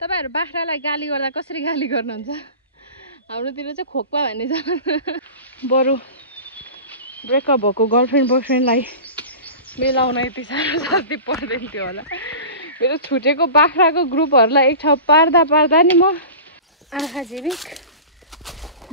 तपाईहरु बाख्रालाई गाली गर्दा कसरी गाली गर्नुहुन्छ? हाम्रोतिर चाहिँ खोक्पा भन्ने छ। बरु ब्रेकअप भएको गर्लफ्रेन्ड बोयफ्रेन्डलाई मिलाउन यति साह्रो जल्दी पर्दैन थियो होला। मेरो छुटेको बाख्राको ग्रुपहरूलाई एक ठाउँ पार्दा नि म आँखा झिमिक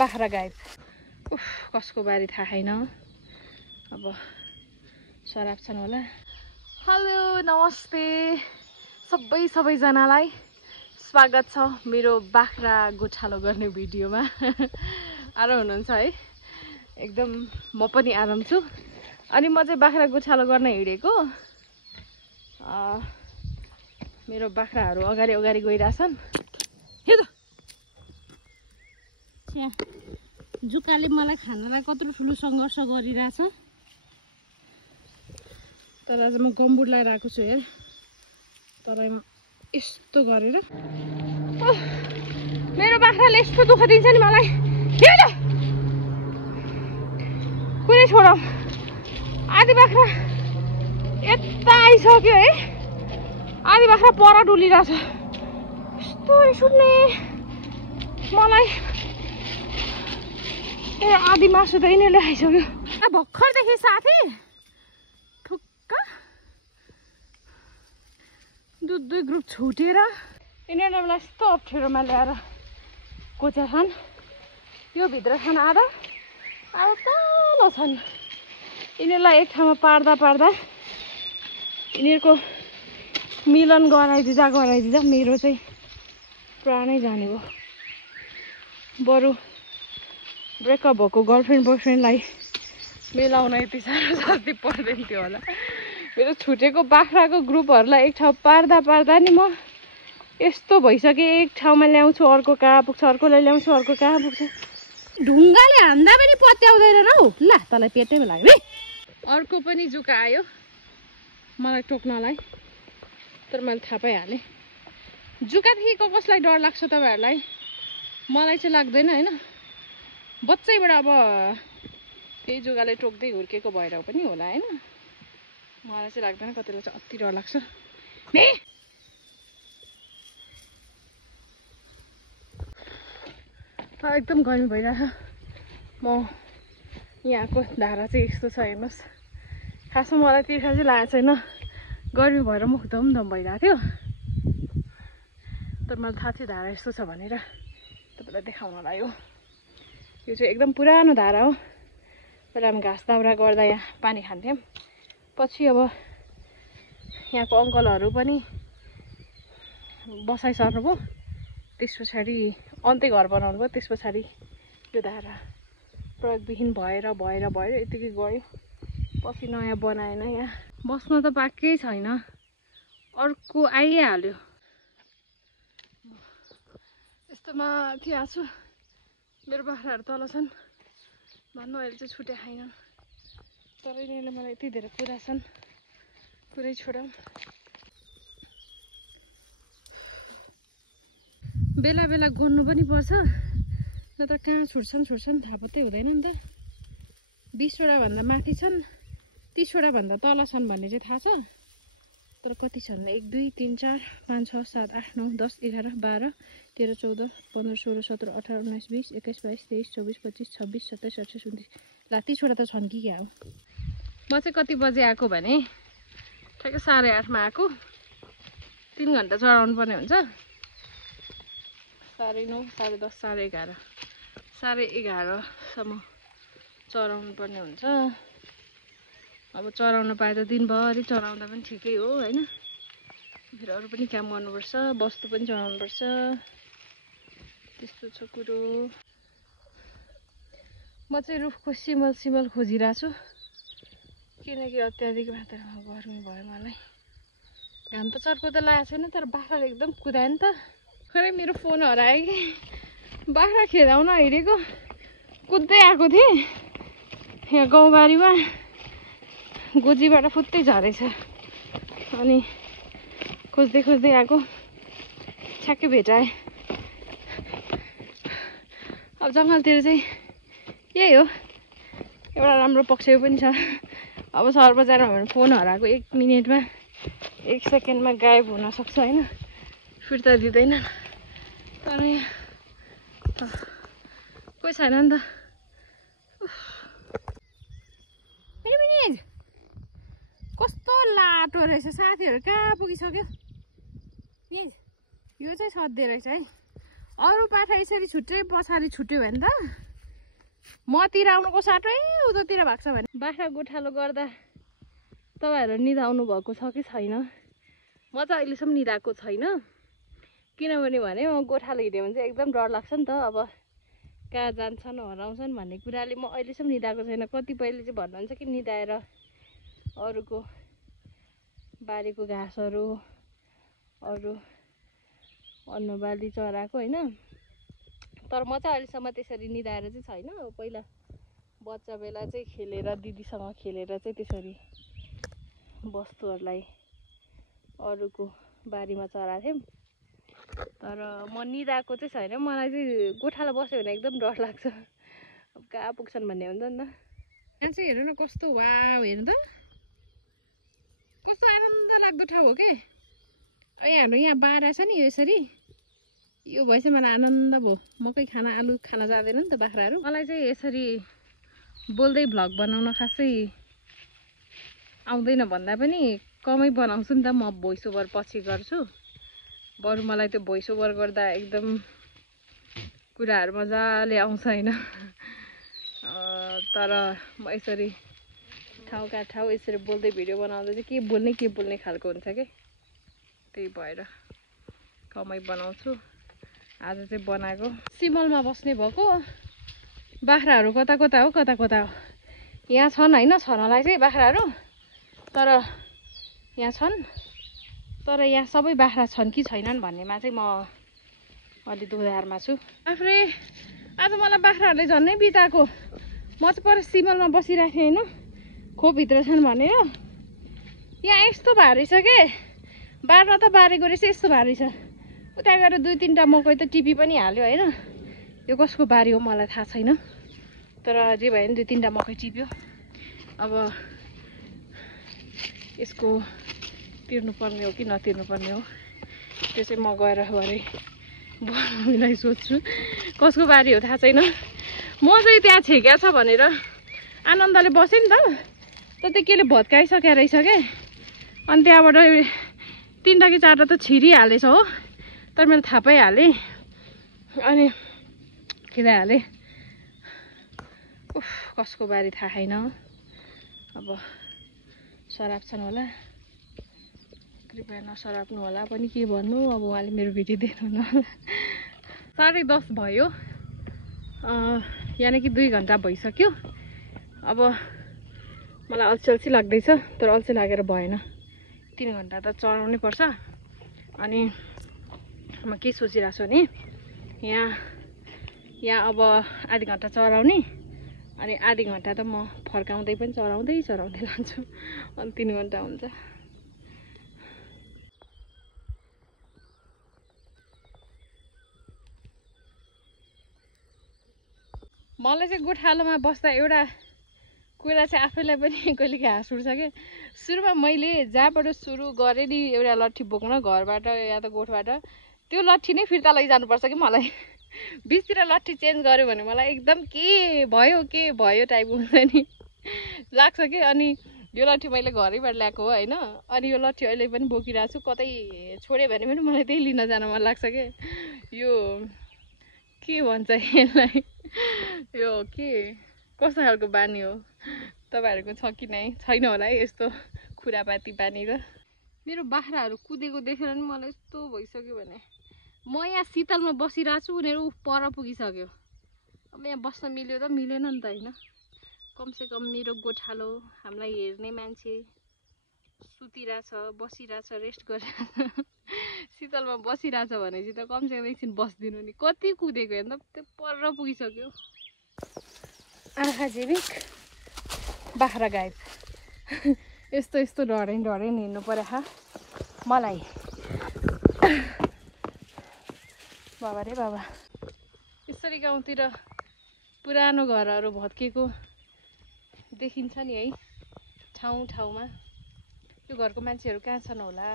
बाख्रा गायब। उफ, कसको बारी थाहा छैन। अब सराप छन् होला। हेलो नमस्ते सबैजनालाई स्वागत छ मेरो बाख्रा गोठालो गर्ने भिडियोमा। आराम हुनुहुन्छ है? एकदम म पनि आराम छु। अनि म चाहिँ बाख्रा गोठालो गर्न हिँडेको। मेरो बाख्राहरू अगाडि गइरहेछन्। जुकाले मलाई खानलाई कत्रो ठुलो सङ्घर्ष गरिरहेछ। तर आज म गम्बुट लगाएर आएको छु। हेर तराईमा यस्तो गरेर मेरो बाख्राले यस्तो दुःख दिन्छ नि मलाई। कुनै छोडौँ। आधी बाख्रा यता आइसक्यो है। आधी बाख्रा पर डुलिरहेछ। यस्तो रिस उठ्ने मलाई। आधी मासु त यिनीहरूले खाइसक्यो। भर्खरदेखि साथी ठुक्क दुई ग्रुप छुटेर यिनीहरूले मलाई यस्तो अप्ठ्यारोमा ल्याएर कोच्या छन्। यो भित्र छन् आधा तल छन्। यिनीहरूलाई एक ठाउँमा पार्दा यिनीहरूको मिलन गराइदिँदा मेरो चाहिँ प्राणै जाने भयो। बरु ब्रेकअप भएको गर्लफ्रेन्ड बोयफ्रेन्डलाई मिलाउन यति साह्रो जल्दी पर्दैन थियो होला। मेरो छुटेको बाख्राको ग्रुपहरूलाई एक ठाउँ पार्दा नि म यस्तो भइसक्यो। एक ठाउँमा ल्याउँछु अर्को कहाँ पुग्छ, अर्कोलाई ल्याउँछु अर्को कहाँ पुग्छ। ढुङ्गाले हान्दा पनि पत्याउँदैन हौ। ल तँलाई पेटैमा लाग्यो। अर्को पनि जुका आयो मलाई टोक्नलाई। तर मैले थाहा पाइहालेँ। जुकादेखि कसलाई डर लाग्छ तपाईँहरूलाई? मलाई चाहिँ लाग्दैन होइन। बच्चैबाट अब त्यही जुगाले टोक्दै हुर्केको भएर पनि होला होइन। मलाई चाहिँ लाग्दैन। कतिलाई चाहिँ अति डर लाग्छ। एकदम गर्मी भइरहेछ। म यहाँको धारा चाहिँ यस्तो छ हेर्नुहोस्। खासमा मलाई तिर्खा चाहिँ लागेको छैन। गर्मी भएर मुख दम भइरहेको थियो। तर मलाई थाहा थियो धारा यस्तो छ भनेर तपाईँलाई देखाउनलाई हो। यो चाहिँ एकदम पुरानो धारा हो। पहिला हामी घाँस दाउरा गर्दा यहाँ पानी खान्थ्यौँ। पछि अब यहाँको अङ्कलहरू पनि बसाइसक्नुभयो। त्यस पछाडि अन्त्य घर बनाउनु भयो। त्यस पछाडि यो धारा प्रयोगविहीन भएर यतिकै गयो। पछि नयाँ बनाएन। यहाँ बस्न त पाएकै छैन। अर्को आइहाल्यो। यस्तो माथि आएको छु। मेरो बाख्राहरू तल छन्। भन्नु अहिले चाहिँ छुट्या छैनन्। तर यिनीहरूले मलाई यति धेरै कुरा छन्। कुरै छोडाउँ। बेला गोड्नु पनि पर्छ। नत्र कहाँ छुट्छन् थाहा पत्तै हुँदैन नि त। 20वटा भन्दा माथि छन्, 30वटा भन्दा तल छन् भन्ने चाहिँ थाहा छ। तर कति छन्? 1 2 3 4 5 6 7 8 9 10 11 12 13 14 15 16 17 18 19 20 21 22 23 24 25 26 27 28 29 ला 30वटा त छन् कि क्या हो। म चाहिँ कति बजे आएको भने ठ्याक्कै 8:30मा आएको। 3 घन्टा चढाउनु पर्ने हुन्छ। 9:30 10:30 11:30 11:30सम्म चराउनु पर्ने हुन्छ। अब चराउन पाए त दिनभरि चराउँदा पनि ठिकै हो होइन। फेरि अरू पनि काम गर्नुपर्छ। वस्तु पनि चढाउनुपर्छ। त्यस्तो छ कुरो। म चाहिँ रुखको सिमल खोजिरहेको छु। किनकि अत्याधिक मात्रामा गर्मी भयो मलाई। घाम त चर्को त लागेको छैन। तर बाख्राले एकदम कुदायो नि त। खरै मेरो फोन हरायो कि बाख्रा खेदाउन हिँडेको कुद्दै आएको थिएँ। यहाँ गाउँबारीमा गोजीबाट फुत्तै झरेछ। अनि खोज्दै आएको ठ्याक्कै भेटाएँ। अब जङ्गलतिर चाहिँ यही हो। एउटा राम्रो पक्ष पनि छ। अब सहर बजारमा भने फोन हराएको 1 मिनेटमा 1 सेकेन्डमा गायब हुन सक्छ होइन। फिर्ता दिँदैन तर यहाँ कोही छैन नि त कस्तो लाटो रहेछ साथीहरू कहाँ पुगिसक्यो यो चाहिँ सध्य रहेछ है अरू पाठा यसरी छुट्टै पछाडि छुट्यो भने त मतिर आउनुको साटो उतातिर भएको छ भने बाख्रा गोठालो गर्दा तपाईँहरू निदाउनु भएको छ कि छैन म चाहिँ अहिलेसम्म निदाएको छैन किनभने म गोठालो हिँड्यो भने चाहिँ एकदम डर लाग्छ नि त अब कहाँ जान्छन् हराउँछन् भन्ने कुराले म अहिलेसम्म निदाएको छैन कतिपयले चाहिँ भन्नुहुन्छ कि निदाएर अरूको बारीको घाँसहरू अरू अन्नबाली चराको होइन तर म चाहिँ अहिलेसम्म त्यसरी निदाएर चाहिँ छैन पहिला बच्चा बेला चाहिँ खेलेर दिदीसँग खेलेर चाहिँ त्यसरी वस्तुहरूलाई अरूको बारीमा चराएको थियौँ तर म निदाएको चाहिँ छैन मलाई चाहिँ गोठालो बस्यो भने एकदम डर लाग्छ अब कहाँ पुग्छन् भन्ने हुन्छ नि त यहाँ चाहिँ हेर्नु न कस्तो वा हेर्नु त कस्तो आनन्द लाग्दो ठाउँ हो कि हाम्रो यहाँ बारा छ नि यसरी यो भएपछि मलाई आनन्द भयो मकै खाना आलु खाना जाँदैन नि त बाख्राहरू मलाई चाहिँ यसरी बोल्दै भ्लग बनाउन खासै आउँदैन भन्दा पनि कमै बनाउँछु नि त म भोइस ओभर पछि गर्छु बरु मलाई त्यो भोइस ओभर गर्दा एकदम कुराहरू मजाले आउँछ होइन तर म यसरी ठाउँका ठाउँ यसरी बोल्दै भिडियो बनाउँदा चाहिँ के बोल्ने खालको हुन्छ कि त्यही भएर कमै बनाउँछु आज चाहिँ बनाएको सिमलमा बस्ने भएको बाख्राहरू कता कता हो यहाँ छन् होइन छनलाई चाहिँ बाख्राहरू तर यहाँ छन् तर यहाँ सबै बाख्रा छन् कि छैनन् भन्नेमा चाहिँ म अलि दुधारमा छु आफूले आज मलाई बाख्राहरूले झन्नै बिताएको म चाहिँ पर सिमलमा बसिरहेको थिएँ होइन खोपभित्र छन् भनेर यहाँ यस्तो भारी छ के बार्न त बारेको रहेछ यस्तो भारी छ उता गएर 2-3टा मकै त टिपी पनि हाल्यो होइन यो कसको बारी हो मलाई थाहा छैन तर जे भयो नि 2-3टा मकै टिप्यो अब यसको तिर्नुपर्ने हो कि नतिर्नुपर्ने हो त्यो चाहिँ म गएर भरे बोल्नुलाई सोध्छु कसको बारी हो थाहा छैन म चाहिँ त्यहाँ छेक्या छ भनेर आनन्दले बसेँ नि त त्यो केले भत्काइसक्या रहेछ क्या अनि त्यहाँबाट 3टा कि 4टा त छिरिहालेछ हो तर मैले थाहा पाइहालेँ अनि खिदाइहालेँ उफ कसको बारी थाहा छैन अब सराप छन् होला कृपया नसराप्नु होला पनि के भन्नु अब उहाँले मेरो भिडियो देख्नुहुन्न होला 10:30 भयो यानि कि 2 घन्टा भइसक्यो अब मलाई अल्छी लाग्दैछ तर अल्छी लागेर भएन 3 घन्टा त चढाउनै पर्छ अनि म के सोचिरहेको छु भने यहाँ अब आधी घन्टा चढाउने अनि आधी घन्टा त म फर्काउँदै पनि चढाउँदै लान्छु अनि 3 घन्टा हुन्छ मलाई चाहिँ गोठालोमा बस्दा एउटा कुरा चाहिँ आफैलाई पनि कहिले हाँस उठ्छ कि सुरुमा मैले जहाँबाट सुरु गरेँ नि एउटा लट्ठी बोक्न घरबाट या त गोठबाट त्यो लट्ठी नै फिर्ता लैजानुपर्छ कि मलाई बिचतिर लट्ठी चेन्ज गर्यो भने मलाई एकदम के भयो टाइपको हुन्छ नि लाग्छ कि अनि यो लट्ठी मैले घरैबाट ल्याएको हो होइन अनि यो लट्ठी अहिले पनि बोकिरहेको छु कतै छोड्यो भने पनि मलाई त्यही लिन जान मन लाग्छ कि यो के भन्छ यसलाई यो के कस्तो खालको बानी हो तपाईँहरूको छ कि नै छैन होला है यस्तो खुरापाती बानी त मेरो बाख्राहरू कुदेको देखेर नि मलाई यस्तो भइसक्यो भने म यहाँ शीतलमा बसिरहेको छु उनीहरू पर पुगिसक्यो अब यहाँ बस्न मिल्यो त मिलेन नि त होइन कमसेकम मेरो गोठालो हामीलाई हेर्ने मान्छे सुतिरहेछ बसिरहेछ रेस्ट गरिरहेछ शीतलमा बसिरहेछ भनेपछि त कमसेकम एकछिन बस्दिनु नि कति कुदेको हेर्नु त त्यो पर पुगिसक्यो आँखा झिमिक बाख्रा गायब यस्तो डढेन हिँड्नु पर्यो हा मलाई बाबा रे बाबा यसरी गाउँतिर पुरानो घरहरू भत्किएको देखिन्छ नि है ठाउँमा यो घरको मान्छेहरू कहाँ छन् होला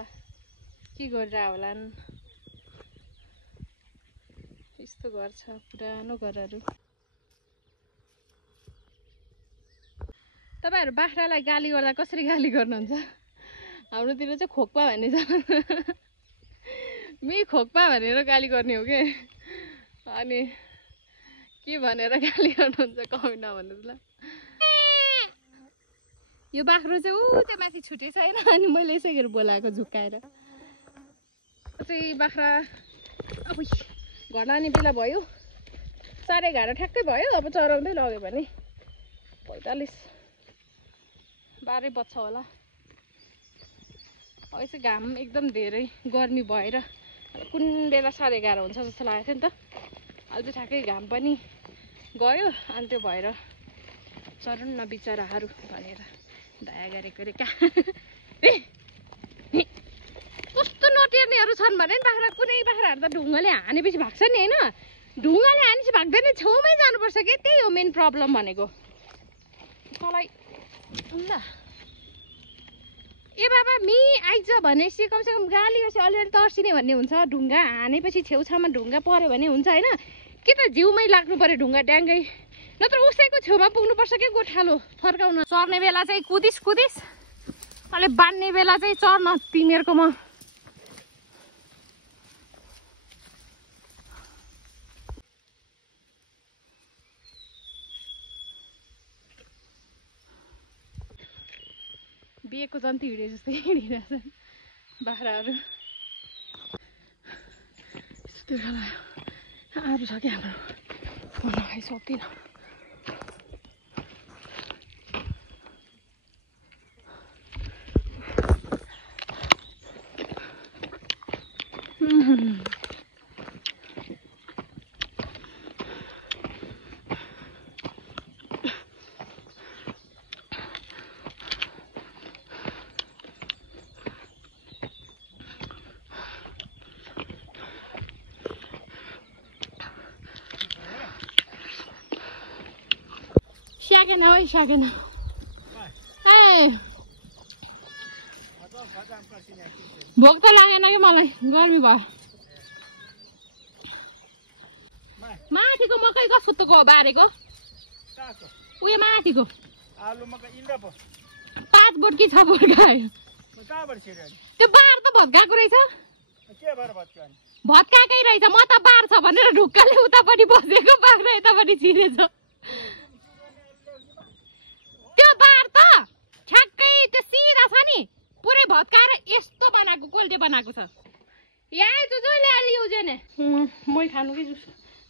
के गरेर होलान् यस्तो घर छ पुरानो घरहरू। तपाईहरु बाख्रालाई गाली गर्दा कसरी गाली गर्नुहुन्छ? हाम्रोतिर चाहिँ खोक्पा भन्ने छ। मी खोक्पा भनेर गाली गर्ने हो के? अनि के भनेर गाली गर्नुहुन्छ कमेन्टमा भन्नुहोस् ल। यो बाख्रो चाहिँ ऊ त्यो माथि छुटेछ हैन, अनि मैले यसैगरी बोलाएको झुक्काएर। चाहिँ बाख्रा अब घर लाने बेला भयो, 11:30 ठ्याक्कै भयो। अब चराउँदै लग्यो भने 45 12 बज्छ होला। अब चाहिँ घाम एकदम धेरै गर्मी भएर कुन बेला 11:30 हुन्छ जस्तो लागेको थियो नि त। अहिले चाहिँ ठ्याक्कै घाम पनि गयो, अनि त्यो भएर चरुन् न बिचराहरू भनेर दया गरेको रे। कस्तो नटेर्नेहरू छन् भने नि बाख्रा, कुनै बाख्राहरू त ढुङ्गाले हानेपछि भाग्छ नि हैन। ढुङ्गाले हानेपछि भाग्दैन, छेउमै जानुपर्छ के, त्यही हो मेन प्रब्लम भनेको। तँलाई ल ए बाबा मी आइज भनेपछि कमसेकम गाली गरेपछि अलिअलि तर्सिने भन्ने हुन्छ। ढुङ्गा हानेपछि छेउछाउमा ढुङ्गा पऱ्यो भने हुन्छ हैन, के त जिउमै लाग्नु पर्यो ढुङ्गा ड्याङ्गै, नत्र उसैको छेउमा पुग्नुपर्छ के गोठालो फर्काउन। चर्ने बेला चाहिँ कुदिस अहिले बान्ने बेला चाहिँ चर्न तिमीहरुकोमा। बिहेको जन्ती हिँडे जस्तै हिँडिरहेछन् बाख्राहरू। यस्तो बेला आरू छ कि हाम्रो फोन लगाइ सक्दिनँ। Shaken. Hey. भोक त लागेन कि मलाई, गर्मी भयो। माथिको मकै कस्तो बारेको? उयो माथिको आलु मकै इन्दा पो 5 बोट कि 6 बोट गयो। कहाँबाट छिर्यो नि? त्यो बार त भत्काएको रहेछ। के भएर भत्क्यो अनि? भत्काएकै रहेछ। म त बार छ भनेर ढुक्काले उतापट्टि बसेको, बाख्रा यतापट्टि छिरेछ। त्यो बार त ठ्याक्कै त्यो सिधा छ नि, पुरै भत्काएर यस्तो बनाएको, कोल्टे बनाएको छ। यहाँ जसले आलियो जेने मै खानु कि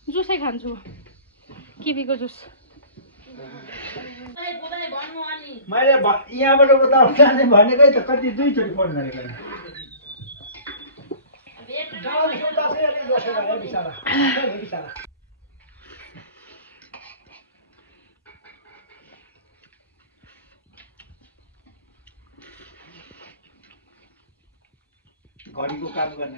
जुसै खान्छु, किवीको जुस। मैले यहाँबाट उता जाने भनेकै त कति 2 चोटि फोन गरेको नि। घडीको काम गर्ने